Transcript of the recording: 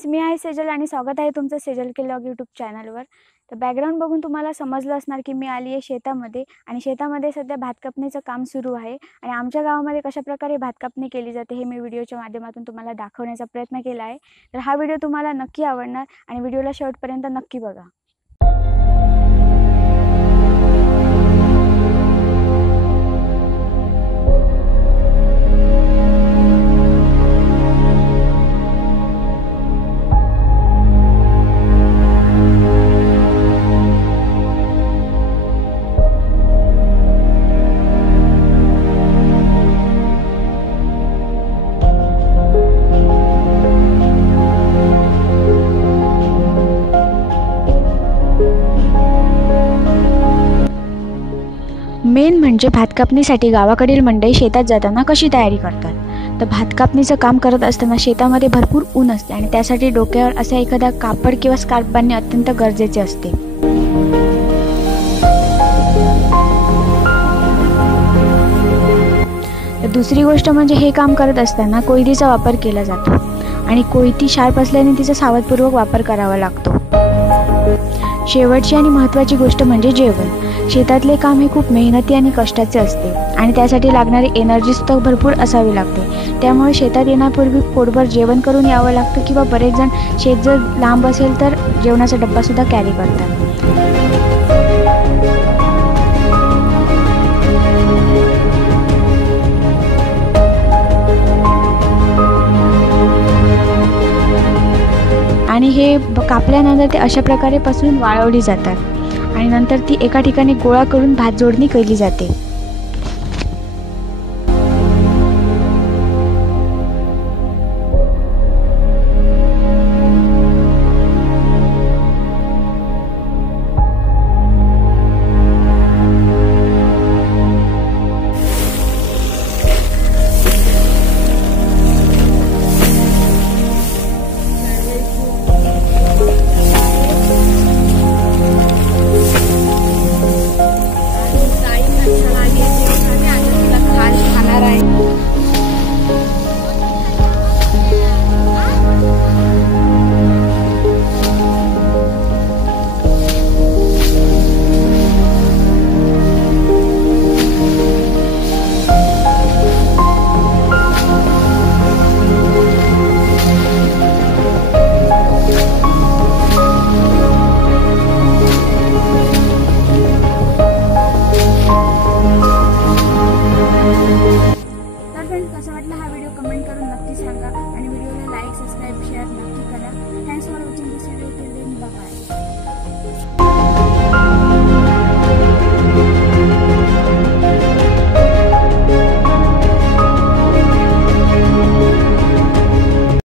फ्रेंड्स, मी आहे सेजल आणि स्वागत आहे तुमचं सेजल के व्लॉग यूट्यूब चॅनलवर। तर बॅकग्राऊंड बघून तुम्हाला समजलं असणार की मी आली आहे शेतामध्ये आणि शेतामध्ये सध्या भात कापणीचं काम सुरू आहे आणि आमच्या गावामध्ये कशाप्रकारे भात कापणी केली जाते हे मी व्हिडिओच्या माध्यमातून तुम्हाला दाखवण्याचा प्रयत्न केला आहे। तर हा व्हिडिओ तुम्हाला नक्की आवडणार आणि व्हिडिओला शेवटपर्यंत नक्की बघा। मेन म्हणजे भात कापणीसाठी गावाकडील मंडळी शेतात जाताना कशी तयारी करतात। तर भात कापणीचं काम करत असताना शेतामध्ये भरपूर ऊन असते आणि त्यासाठी डोक्यावर असा एखादा कापड किंवा स्कार्फ बांधणे अत्यंत गरजेचे असते। तर दुसरी गोष्ट म्हणजे हे काम करत असताना कोयतीचा वापर केला जातो आणि कोयती शार्प असल्याने तिचा सावधपूर्वक वापर करावा लागतो। शेवटची आणि महत्त्वाची गोष्ट म्हणजे जेवण। शेतातले काम हे खूप मेहनती आणि कष्टाचे असते आणि त्यासाठी लागणारी एनर्जी सुद्धा भरपूर असावी लागते। त्यामुळे शेतात येण्यापूर्वी पोटभर जेवण करून यावं लागतं किंवा बरेच जण शेत जर लांब असेल तर जेवणाचा डब्बा सुद्धा कॅरी करतात। आणि हे कापल्यानंतर ते अशा प्रकारे पासून वाळवली जातात आणि नंतर ती एका ठिकाणी गोळा करून भात जोडणी केली जाते।